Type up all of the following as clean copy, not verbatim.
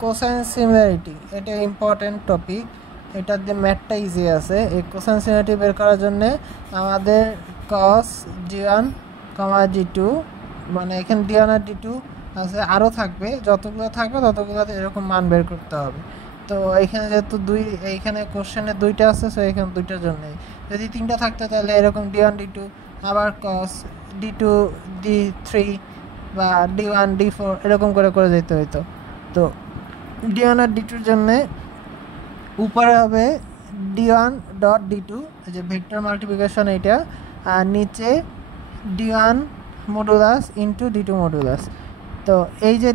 Cosine similarity, এটা important topic, এটার দিয়ে ম্যাথটা ইজি আছে। এই কোসাইন সিমিলারিটি বের করার জন্যে আমাদের কস d1, d2, মানে এখানে d1 আর d2 আছে, আরও থাকবে, যতগুলো থাকবে ততগুলোতে এরকম মান বের করতে হবে। তো এইখানে যেহেতু এইখানে কোশ্চেনে 2টা আছে, সো এখানে 2টার জন্যই। যদি 3টা থাকতো তাহলে এরকম d1 d2 আবার কস d2 d3 বা d1 d4 এরকম করে করে যেতে হইতো। তো d1 আর d2 এর জন্যে উপরে হবে d1 ডট d2, এই যে ভেক্টর মাল্টিপ্লিকেশন এইটা, আর নিচে d1 modulus into d2 modulus. তো এই যে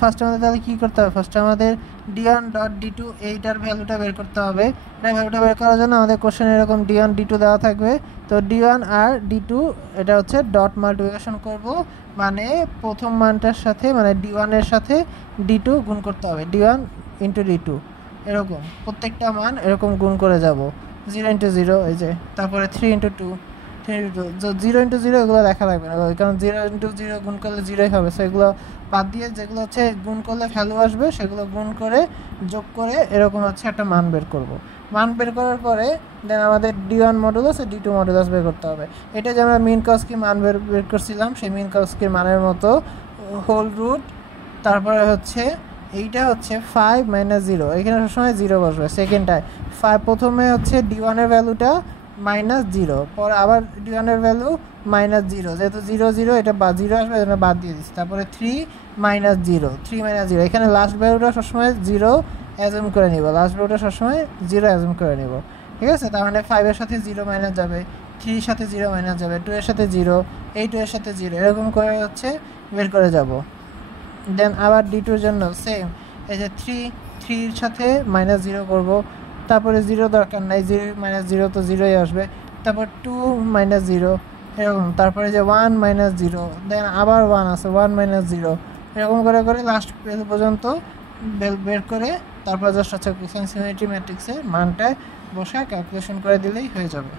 ফার্স্ট আমাদের তাহলে কী করতে হবে, ফার্স্ট আমাদের d1 ডট d2 এইটার ভ্যালুটা বের করতে হবে। এটা ভ্যালুটা বের করার জন্য আমাদের কোশ্চেনে এরকম d1 d2 দেওয়া থাকবে। তো d1 আর d2 এটা হচ্ছে ডট মাল্টিপ্লিকেশন করব, মানে প্রথম মানটার সাথে মানে d1 এর সাথে d2 গুণ করতে হবে, d1 ইন্টু d2 এরকম প্রত্যেকটা মান এরকম গুণ করে যাব, 0 ইন্টু 0, এই যে তারপরে 3 ইন্টু 2, 3 ইন্টু 2, 0 ইন্টু 0 এগুলো দেখা লাগবে না, কারণ 0 ইন্টু 0 গুণ করলে 0ই হবে। সো এগুলো বাদ দিয়ে যেগুলো হচ্ছে গুণ করলে ভ্যালু আসবে সেগুলো গুণ করে যোগ করে এরকম হচ্ছে একটা মান বের করব। মান বের করার পরে দেন আমাদের d1 মডুলাস আর d2 মডুলাস বের করতে হবে। এটা যে আমরা মিন কস কি মান বের করছিলাম, সেই মিন কস কির মানের মতো হোল রুট, তারপরে হচ্ছে এইটা হচ্ছে 5 মাইনাস 0, এখানে সবসময় 0 বসবে সেকেন্ডটায়। প্রথমে হচ্ছে d1 এর ভ্যালুটা মাইনাস 0, পরে আবার d1 এর ভ্যালু মাইনাস 0, যেহেতু 0 0 এটা 0 আসবে, এই জন্য বাদ দিয়ে দিচ্ছি। তারপরে 3 মাইনাস 0, 3 মাইনাস 0, এখানে লাস্ট ভ্যালুটা সবসময় 0 অ্যাজুম করে নিব, লাস্ট ভ্যালুটা সবসময় 0 অ্যাজুম করে নিব, ঠিক আছে। তার মানে 5 এর সাথে 0 মাইনাস যাবে, 3 এর সাথে 0 মাইনাস যাবে, 2 এর সাথে 0, এই 2 এর সাথে 0, এরকম করে হচ্ছে বের করে যাব। দেন আবার d2 এর জন্য সেম, এই যে 3 এর সাথে মাইনাস 0 করব, তারপরে 0 দরকার নাই, 0 মাইনাস 0 তো 0ই আসবে, তারপর 2 মাইনাস 0 এরকম, তারপরে যে 1 মাইনাস 0, দেন আবার 1 আছে, 1 মাইনাস 0, এরকম করে করে লাস্ট পর্যন্ত বের করে তারপর জাস্ট হচ্ছে কোসাইন সিমিলারিটি ম্যাট্রিক্সের মানটা বসে ক্যালকুলেশন করে দিলেই হয়ে যাবে।